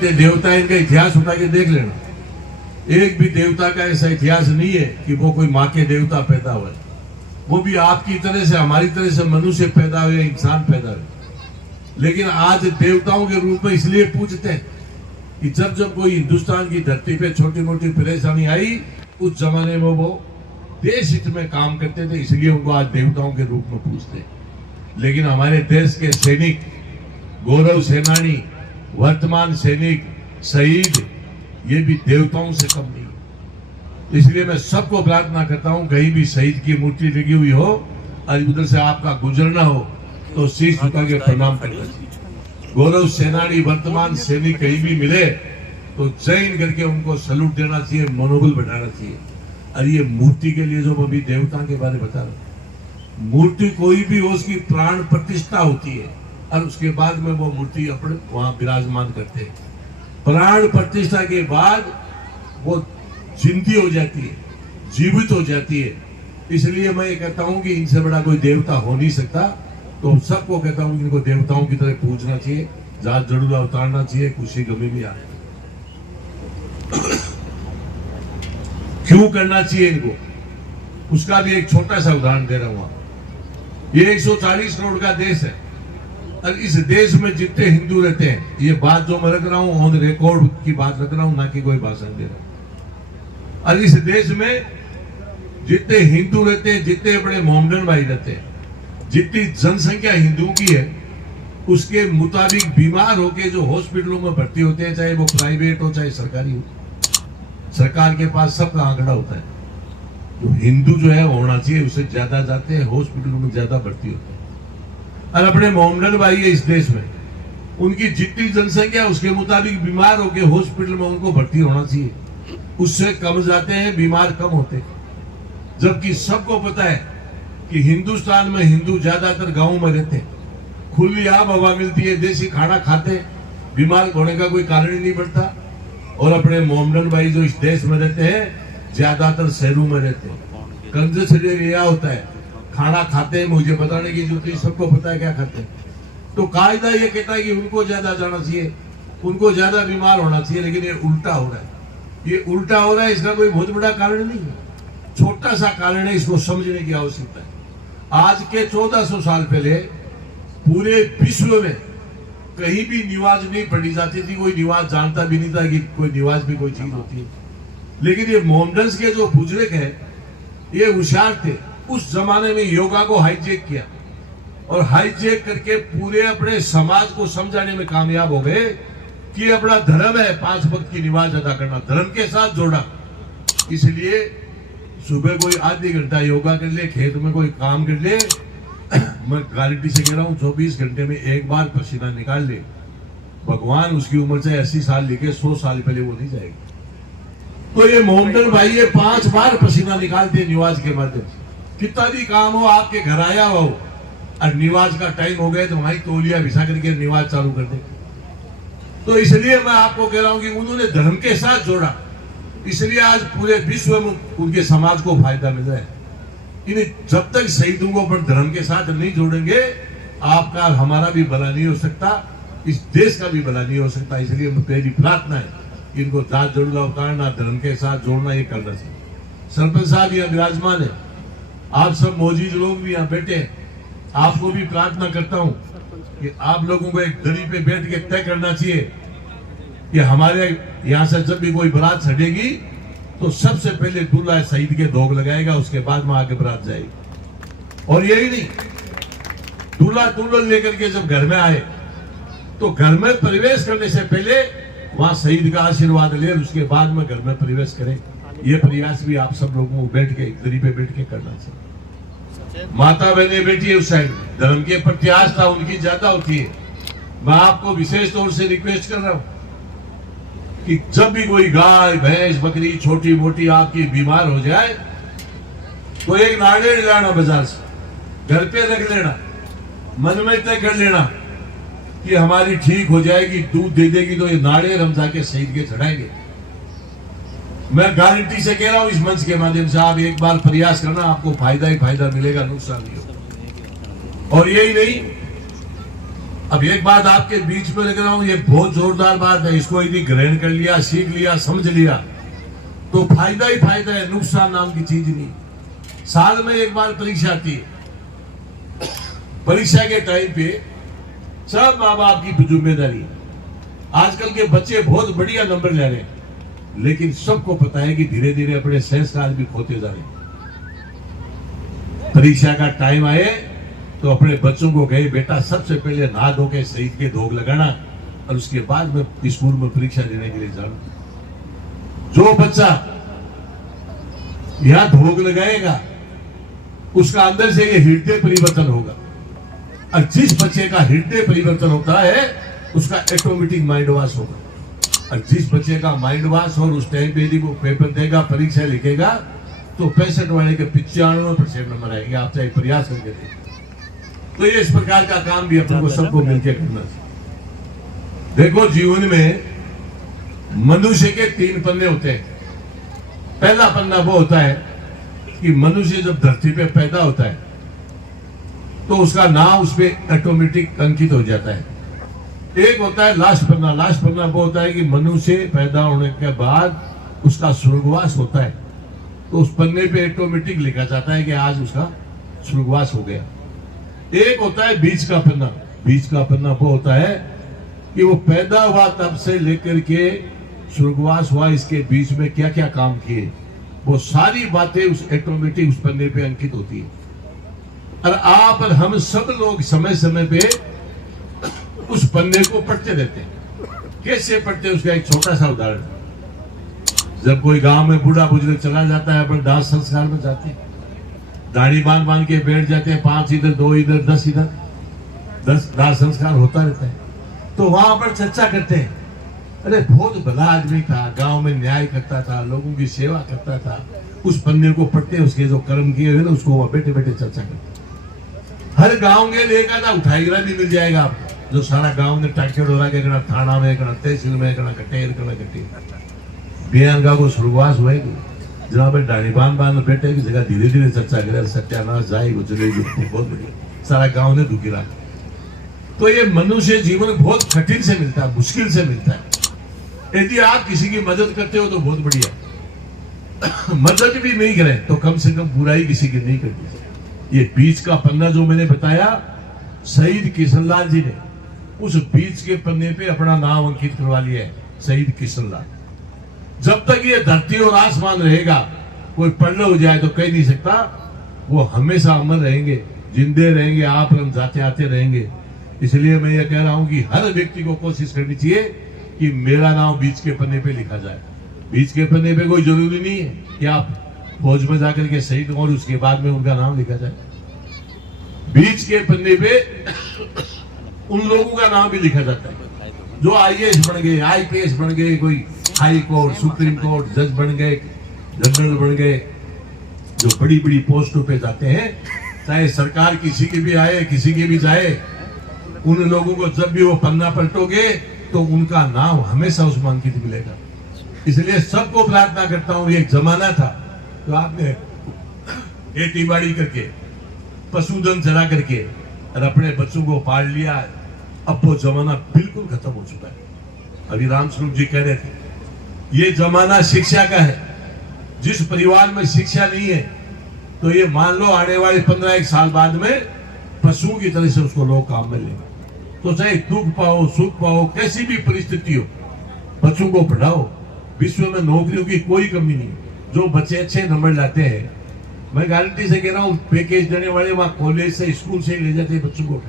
जितने देवता है इनका इतिहास उठा के देख लेना, एक भी देवता का ऐसा इतिहास नहीं है कि वो कोई माँ के देवता पैदा हुए। वो भी आपकी तरह से, हमारी तरह से मनुष्य पैदा हुए, इंसान पैदा हुए। लेकिन आज देवताओं के रूप में इसलिए पूजते हैं कि जब जब कोई हिंदुस्तान की धरती पे छोटी मोटी परेशानी आई, उस जमाने में वो देश हित में काम करते थे, इसलिए उनको आज देवताओं के रूप में पूजते हैं। लेकिन हमारे देश के सैनिक, गौरव सेनानी, वर्तमान सैनिक, शहीद, ये भी देवताओं से कम नहीं। इसलिए मैं सबको प्रार्थना करता हूं, कहीं भी शहीद की मूर्ति लगी हुई हो और उधर से आपका गुजरना हो तो शीश झुका के प्रणाम करना चाहिए। गौरव सेनानी, वर्तमान सैनिक कहीं भी मिले तो जय हिंद करके उनको सैल्यूट देना चाहिए, मनोबल बढ़ाना चाहिए। और ये मूर्ति के लिए जो अभी देवता के बारे में बता रहा, मूर्ति कोई भी हो उसकी प्राण प्रतिष्ठा होती है और उसके बाद में वो मूर्ति अपने वहां विराजमान करते हैं। प्राण प्रतिष्ठा के बाद वो जिंदी हो जाती है, जीवित हो जाती है। इसलिए मैं ये कहता हूं कि इनसे बड़ा कोई देवता हो नहीं सकता। तो सबको कहता हूं कि इनको देवताओं की तरह पूजना चाहिए, जात जरूर उतारना चाहिए, खुशी गमी भी आए। क्यों करना चाहिए इनको, उसका भी एक छोटा सा उदाहरण दे रहा हूं। ये 140 करोड़ का देश है और इस देश में जितने हिंदू रहते हैं, ये बात जो मैं रख रहा हूं ऑन रिकॉर्ड की बात रख रहा हूं, ना कि कोई भाषण दे रहा हूं। और इस देश में जितने हिंदू रहते हैं, जितने बड़े मोहम्मदन भाई रहते हैं, जितनी जनसंख्या हिंदुओं की है, उसके मुताबिक बीमार होके जो हॉस्पिटलों में भर्ती होते हैं, चाहे वो प्राइवेट हो चाहे सरकारी हो, सरकार के पास सबका आंकड़ा होता है। जो हिंदू जो है होना चाहिए उससे ज्यादा जाते हैं हॉस्पिटलों में, ज्यादा भर्ती होते हैं। और अपने मोहम्मदन भाई है इस देश में, उनकी जितनी जनसंख्या उसके मुताबिक बीमार होके हॉस्पिटल में उनको भर्ती होना चाहिए, उससे कम जाते हैं, बीमार कम होते हैं। जबकि सबको पता है कि हिंदुस्तान में हिंदू ज्यादातर गांव में रहते हैं, खुली आब हवा मिलती है, देसी खाना खाते, बीमार होने का कोई कारण ही नहीं पड़ता। और अपने मोहम्मदन भाई जो इस देश में रहते हैं ज्यादातर शहरों में रहते हैं। कंजस्टेड एरिया होता है, खाना खाते हैं, मुझे बताने की जरूरत नहीं, सबको पता है क्या खाते हैं। तो कायदा ये कहता है कि उनको ज्यादा जाना चाहिए, उनको ज्यादा बीमार होना चाहिए, लेकिन ये उल्टा हो रहा है। ये उल्टा हो रहा है, इसका कोई बहुत बड़ा कारण नहीं है, छोटा सा कारण है, इसको समझने की आवश्यकता है। आज के 1400 साल पहले पूरे विश्व में कहीं भी निवाज नहीं पढ़ी जाती थी, कोई निवाज जानता भी नहीं था कि कोई निवाज भी कोई चीज होती है। लेकिन ये मोहम्मदन्स के जो बुजुर्ग है ये होशियार थे, उस जमाने में योगा को हाईजेक किया और हाईजेक करके पूरे अपने समाज को समझाने में कामयाब हो गए कि अपना धर्म है 5 वक्त की नमाज अदा करना, धर्म के साथ जोड़ा। इसलिए सुबह कोई आधी घंटा योगा कर ले, खेत में कोई काम कर ले, मैं गारंटी से कह रहा हूँ 24 घंटे में एक बार पसीना निकाल ले, भगवान उसकी उम्र से 80 साल लेके 100 साल पहले वो नहीं जाएगी। तो ये मोहम्मदन भाई ये 5 बार पसीना निकालते निवाज के माध्यम से। कितना भी काम हो, आपके घर आया हो और निवाज का टाइम हो गया तो हमारी तौलिया बिछा करके निवाज चालू कर दे। तो इसलिए मैं आपको कह रहा हूं कि उन्होंने धर्म के साथ जोड़ा, इसलिए आज पूरे विश्व में उनके समाज को फायदा मिल रहा है। जब तक शहीदों को अपन धर्म के साथ नहीं जोड़ेंगे, आपका हमारा भी भला नहीं हो सकता, इस देश का भी भला नहीं हो सकता। इसलिए मेरी प्रार्थना है कि इनको जात जरूर उतारना, धर्म के साथ जोड़ना, ये करना चाहिए। सरपंच साहब यहाँ विराजमान है, आप सब मौजूद लोग भी यहाँ बैठे हैं, आपको भी प्रार्थना करता हूँ कि आप लोगों को एक दरी पे बैठ के तय करना चाहिए कि हमारे यहाँ से जब भी कोई बारात छटेगी तो सबसे पहले दूल्हा शहीद के धोख लगाएगा, उसके बाद में आगे बारात जाएगी। और यही नहीं, दूल्हा दुल्हन लेकर के जब घर में आए तो घर में प्रवेश करने से पहले वहां शहीद का आशीर्वाद ले, उसके बाद में घर में प्रवेश करें। ये प्रयास भी आप सब लोगों को बैठ के दरी पे बैठ के करना चाहिए। माता बहने बेटी है उस साइड, धर्म के प्रति आस्था उनकी ज्यादा होती है। मैं आपको विशेष तौर से रिक्वेस्ट कर रहा हूं कि जब भी कोई गाय भैंस बकरी छोटी मोटी आपकी बीमार हो जाए तो एक नारियल लाना बाजार से, घर पे रख लेना, मन में तय कर लेना कि हमारी ठीक हो जाएगी, दूध दे देगी तो ये नारियल हम जाके शहीद के चढ़ाएंगे। मैं गारंटी से कह रहा हूं इस मंच के माध्यम से, आप एक बार प्रयास करना, आपको फायदा ही फायदा मिलेगा, नुकसान नहीं होगा। और यही नहीं, अब एक बात आपके बीच में रख रहा हूं, ये बहुत जोरदार बात है, इसको यदि ग्रहण कर लिया, सीख लिया, समझ लिया तो फायदा ही फायदा है, नुकसान नाम की चीज नहीं। साल में एक बार परीक्षा आती है, परीक्षा के टाइम पे सब माँ बाप की जिम्मेदारी है। आजकल के बच्चे बहुत बढ़िया नंबर ले रहे हैं, लेकिन सबको पता है कि धीरे धीरे अपने संस्कार भी खोते जा रहे हैं। परीक्षा का टाइम आए तो अपने बच्चों को कहे, बेटा सबसे पहले नहा धो के शहीद के धोग लगाना और उसके बाद में स्कूल में परीक्षा देने के लिए जाना। जो बच्चा यहां धोग लगाएगा उसका अंदर से ये हृदय परिवर्तन होगा, और जिस बच्चे का हृदय परिवर्तन होता है उसका ऑटोमेटिक माइंड वॉश होगा। और जिस बच्चे का माइंड वॉश और उस टाइम पे यदि वो पेपर देगा, परीक्षा लिखेगा, तो 65 वाले के 95% नंबर आएंगे। आप चाहे प्रयास करके देखें। तो ये इस प्रकार का काम भी अपने को सबको मिलकर करना चाहिए। देखो, जीवन में मनुष्य के 3 पन्ने होते हैं। पहला पन्ना वो होता है कि मनुष्य जब धरती पे पैदा होता है तो उसका नाम उसमें ऑटोमेटिक अंकित हो जाता है। एक होता है लास्ट पन्ना। लास्ट पन्ना वो होता है कि मनुष्य पैदा होने के बाद उसका स्वर्गवास होता है, तो उस पन्ने पे ऑटोमेटिक लिखा जाता है कि आज उसका स्वर्गवास हो गया। एक होता है बीच का पन्ना। बीच का पन्ना वो होता है कि वो पैदा हुआ तब से लेकर के स्वर्गवास हुआ, इसके बीच में क्या क्या काम किए, वो सारी बातें उस ऑटोमेटिक उस पन्ने पे अंकित होती है। और आप और हम सब लोग समय समय पे उस पन्ने को पढ़ते रहते हैं। कैसे पढ़ते हैं उसका एक छोटा सा उदाहरण। जब कोई गांव में बूढ़ा बुजुर्ग चला जाता है, अपन दाह संस्कार में जाते हैं, दाढ़ी बांध बांध के बैठ जाते हैं, 5 इधर 2 इधर 10 इधर, 10 दाह संस्कार होता रहता है। तो वहां पर चर्चा करते हैं, अरे बहुत भला आदमी था, गांव में न्याय करता था, लोगों की सेवा करता था। उस पन्ने को पढ़ते, उसके जो कर्म किए हुए ना उसको वहां बैठे बैठे चर्चा करते। हर गांव के लिए का उठाईगरा भी मिल जाएगा आपको, जो सारा गांव ने टाके डोरा के करना, थाना में करना, तहसील में करना, कटेर करना, कटेर बिहान का वो शुरुआत होएगी। जहां पर दाढ़ी बांध बांध बैठे की जगह धीरे धीरे चर्चा करे, सत्यानाश जाए गुजरेगी, बहुत बढ़िया, सारा गांव ने दुखी रहा। तो ये मनुष्य जीवन बहुत कठिन से मिलता है, मुश्किल से मिलता है। यदि आप किसी की मदद करते हो तो बहुत बढ़िया, मदद भी नहीं करें तो कम से कम बुराई किसी की नहीं करनी। ये बीच का पन्ना जो मैंने बताया, शहीद किशनलाल जी ने उस बीच के पन्ने पे अपना नाम अंकित करवा लिया है, शहीद किशनलाल। जब तक ये धरती और आसमान रहेगा, कोई पढ़ हो जाए तो कह नहीं सकता, वो हमेशा अमर रहेंगे, जिंदे रहेंगे, आप हम जाते आते रहेंगे। इसलिए मैं ये कह रहा हूं कि हर व्यक्ति को कोशिश करनी चाहिए कि मेरा नाम बीच के पन्ने पे लिखा जाए। बीच के पन्ने पे कोई जरूरी नहीं है कि आप फौज में जाकर के शहीद हो और उसके बाद में उनका नाम लिखा जाए। बीच के पन्ने पे उन लोगों का नाम भी लिखा जाता है जो IAS बन गए, IPS बन गए, कोई हाई कोर्ट, सुप्रीम कोर्ट जज बन गए, जनरल बन गए, जो बड़ी बड़ी पोस्टों पे जाते हैं। चाहे सरकार किसी की भी आए, किसी की भी जाए, उन लोगों को जब भी वो पन्ना पलटोगे तो उनका नाम हमेशा उसमें अंकित मिलेगा। इसलिए सबको प्रार्थना करता हूं, एक जमाना था तो आपने खेती बाड़ी करके, पशुधन चला करके और अपने बच्चों को पाल लिया। अब वो जमाना बिल्कुल खत्म हो चुका है। अभी रामस्वरूप जी कह रहे थे, ये जमाना शिक्षा का है। जिस परिवार में शिक्षा नहीं है तो ये मान लो आने वाले 15 साल बाद में पशुओं की तरह से उसको लोग काम में लेंगे। तो चाहे दुख पाओ, सुख पाओ, कैसी भी परिस्थिति हो, बच्चों को पढ़ाओ। विश्व में नौकरियों की कोई कमी नहीं। जो बच्चे अच्छे नंबर लाते हैं, मैं गारंटी से कह रहा हूँ, पैकेज देने वाले वहां कॉलेज से, स्कूल से ही ले जाते हैं बच्चों को।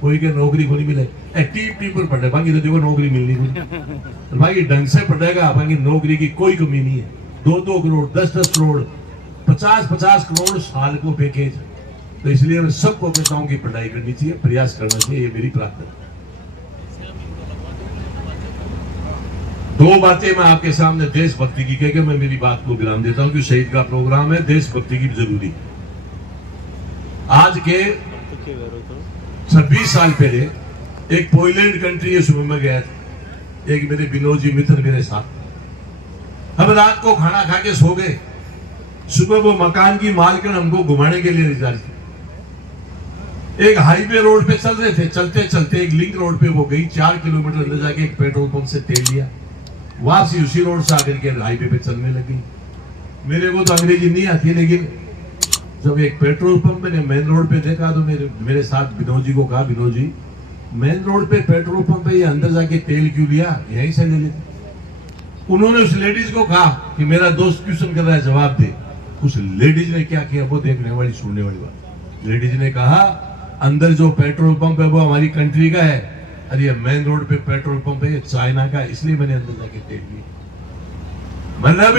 कोई के नौकरी को नहीं मिले, टीप पर पढ़े, बाकी तो देखो नौकरी मिलनी नहीं। बाकी ढंग से पढ़ेगा, बाकी नौकरी की कोई कमी नहीं है। 2-2 करोड़, 10-10 करोड़, 50-50 करोड़ साल को पैकेज। तो इसलिए मैं सबको कहता हूं कि पढ़ाई करनी चाहिए, प्रयास करना चाहिए, ये मेरी प्रार्थना। 2 बातें मैं आपके सामने देशभक्ति की कह के मैं मेरी बात को विराम देता हूं कि शहीद का प्रोग्राम है, देशभक्ति की जरूरी। आज के 26 साल पहले एक पोलैंड कंट्री है, सुबह में गया था, एक मेरे विनोद जी मित्र मेरे साथ। हम रात को खाना खा के सो गए, सुबह वो मकान की मालकिन हमको घुमाने के लिए ले जा रही थी। एक हाईवे रोड पे चल रहे थे, चलते चलते एक लिंक रोड पे वो गई, 4 किलोमीटर अंदर जाके एक पेट्रोल पंप से तेल लिया, वापसी उसी रोड से आकर के हाईवे पे चलने लगी। मेरे को तो अंग्रेजी नहीं आती, लेकिन जब एक पेट्रोल पंप मैंने मेन रोड पे देखा तो मेरे साथ विनोद जी को कहा, विनोद जी मेन रोड पे पेट्रोल पंप है, ये अंदर जाके तेल क्यों लिया, यहीं से ले लेते। उन्होंने उस लेडीज को कहा कि मेरा दोस्त क्वेश्चन कर रहा है, जवाब दे। उस लेडीज ने क्या किया, वो देखने वाली सुनने वाली बात। लेडीज ने कहा अंदर जो पेट्रोल पंप है वो हमारी कंट्री का है, अरे ये मेन रोड पे पेट्रोल पंप है, ये चाइना का, इसलिए मैंने अंदर जाके तेल लिया। मतलब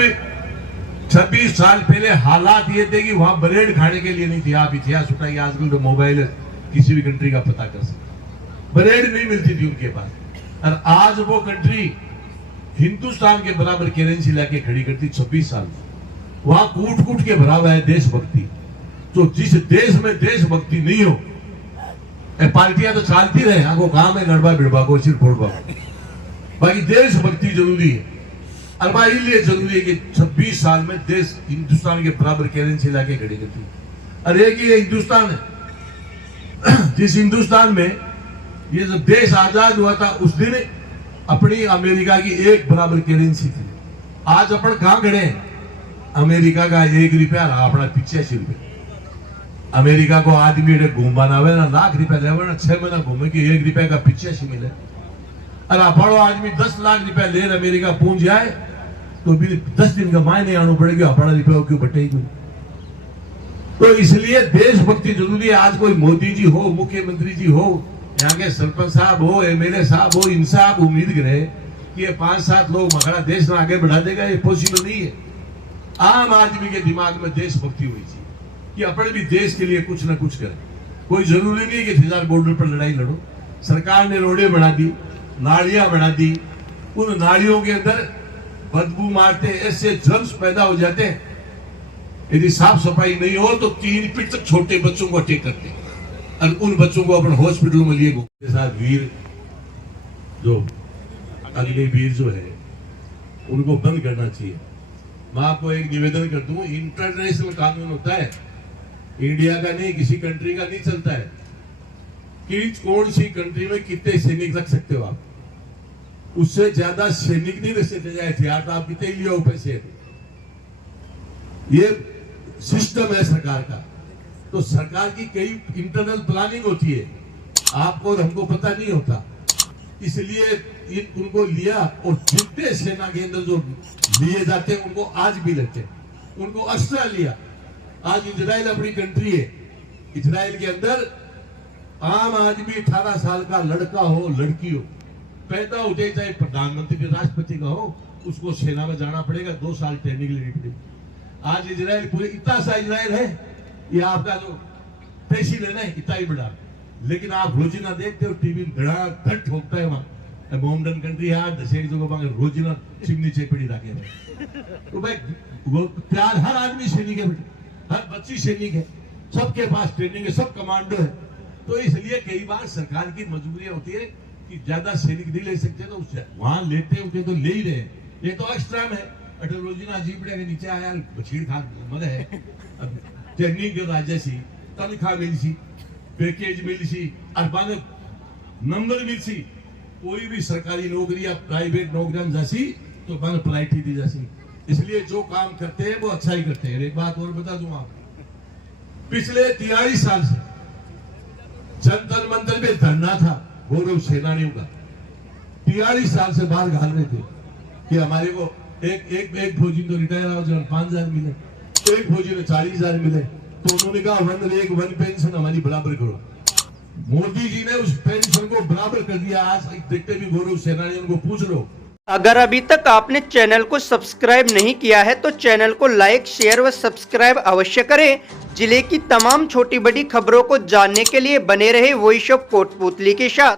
26 साल पहले हालात ये थे कि वहां ब्रेड खाने के लिए नहीं थी। आप इतिहास उठाइए, आजकल तो मोबाइल है, किसी भी कंट्री का पता कर सकते, ब्रेड नहीं मिलती थी उनके पास। और आज वो कंट्री हिंदुस्तान के बराबर करेंसी लाके खड़ी करती 26 साल। वहां कूट कूट के भरा हुआ है देशभक्ति। तो जिस देश में देशभक्ति नहीं हो, पार्टियां तो चलती रहे, आपको काम है गड़बा बिड़बा को सिर फोड़बा, बाकी देशभक्ति जरूरी है। और भाई इसलिए जरूरी है कि 26 साल में देश हिंदुस्तान के बराबर करेंसी लाके खड़ी करती है। और एक ही हिंदुस्तान है, जिस हिंदुस्तान में ये जब देश आजाद हुआ था उस दिन अपनी अमेरिका की एक बराबर करेंसी थी। आज अपन कहां खड़े हैं, अमेरिका का 1 रुपया अपना 85 रुपये। अमेरिका को आदमी घूमना हुए ना, लाख रुपया ले ना, 6 महीना घूमे कि 1 रुपया का 85 मिले। और अपड़ो आदमी 10 लाख रुपया ले अमेरिका पहुंच जाए तो भी 10 दिन का मायने आना पड़ेगा, अपना रुपया क्यों बटेगी। तो इसलिए देशभक्ति जरूरी है। आज कोई मोदी जी हो, मुख्यमंत्री जी हो, यहाँ के सरपंच साहब हो, एमएलए साहब हो, इनसे आप उम्मीद करें कि ये 5-7 लोग हमारा देश में आगे बढ़ा देगा, ये पॉसिबल नहीं है। आम आदमी के दिमाग में देशभक्ति हुई थी कि अपने भी देश के लिए कुछ ना कुछ करें। कोई जरूरी नहीं कि फिलहाल बॉर्डर पर लड़ाई लड़ो। सरकार ने रोडें बना दी, नालियां बना दी, उन नालियों के अंदर बदबू मारते ऐसे जर्म्स पैदा हो जाते हैं, यदि साफ सफाई नहीं हो तो 3 फीट तक छोटे बच्चों को अटैक करते हैं। और उन बच्चों को अपन हॉस्पिटल में लिए के साथ वीर जो अग्निवीर जो है उनको बंद करना चाहिए। मैं आपको एक निवेदन कर दूं, इंटरनेशनल कानून होता है, इंडिया का नहीं, किसी कंट्री का नहीं चलता है कि कौन सी कंट्री में कितने सैनिक रख सकते हो आप। उससे ज्यादा सैनिक नहीं रख सकते, चाहे हथियार तो आप कितने लियो पैसे। ये सिस्टम है सरकार का। तो सरकार की कई इंटरनल प्लानिंग होती है, आपको और हमको पता नहीं होता, इसलिए उनको लिया। और जितने सेना के अंदर जो लिए जाते हैं उनको आज भी लेते हैं, उनको एक्स्ट्रा लिया। आज इजराइल अपनी कंट्री है, इजराइल के अंदर आम आदमी 18 साल का लड़का हो लड़की हो पैदा होते, चाहे प्रधानमंत्री राष्ट्रपति का हो, उसको सेना में जाना पड़ेगा, 2 साल ट्रेनिंग लेनी पड़ेगी। आज इजराइल पूरे इतना सा इजराइल है, ये आपका जो पैसी लेना है इतना ही बड़ा, लेकिन आप रोजिना देखते हो टीवी धड़ ठोकता है वहां। मोमडन कंट्री है, 10 जगह रोजिना चिमनी चेपड़ी रखे। तो भाई वो प्यार, हर आदमी सैनिक है, हर बच्ची सैनिक है, सबके पास ट्रेनिंग है, सब कमांडो है। तो इसलिए कई बार सरकार की मजबूरियां होती है कि ज्यादा सैनिक नहीं ले सकते, तो वहां लेते होते तो ले ही रहे। ये तो एक्स्ट्रा में अटल रोजिना जीपड़े के नीचे आया बछीड़ खा मत है, ट्रेनिंग के राज्य सी तनख्वाह मिली सी, पैकेज मिली सी, और नंबर मिली सी। कोई भी सरकारी नौकरी या प्राइवेट नौकरियां जासी तो मन प्रायोरिटी दी जासी। इसलिए जो काम करते हैं वो अच्छा ही करते हैं। एक बात और बता दूं आपको, पिछले 43 साल से जंतर मंतर में धरना था गौरव सेनानियों का, 43 साल से बाहर घाल रहे थे कि हमारे को एक फौजी तो रिटायर हो जाए 5,000 मिले, तो एक फौजी ने 40,000 मिले। तो उन्होंने कहा वन पेंशन हमारी बराबर करो। मोदी जी ने उस पेंशन को बराबर कर दिया। आज देखते भी गौरव सेनानी, उनको पूछ लो। अगर अभी तक आपने चैनल को सब्सक्राइब नहीं किया है तो चैनल को लाइक, शेयर व सब्सक्राइब अवश्य करें। जिले की तमाम छोटी बड़ी खबरों को जानने के लिए बने रहे वॉइस ऑफ कोटपुतली के साथ।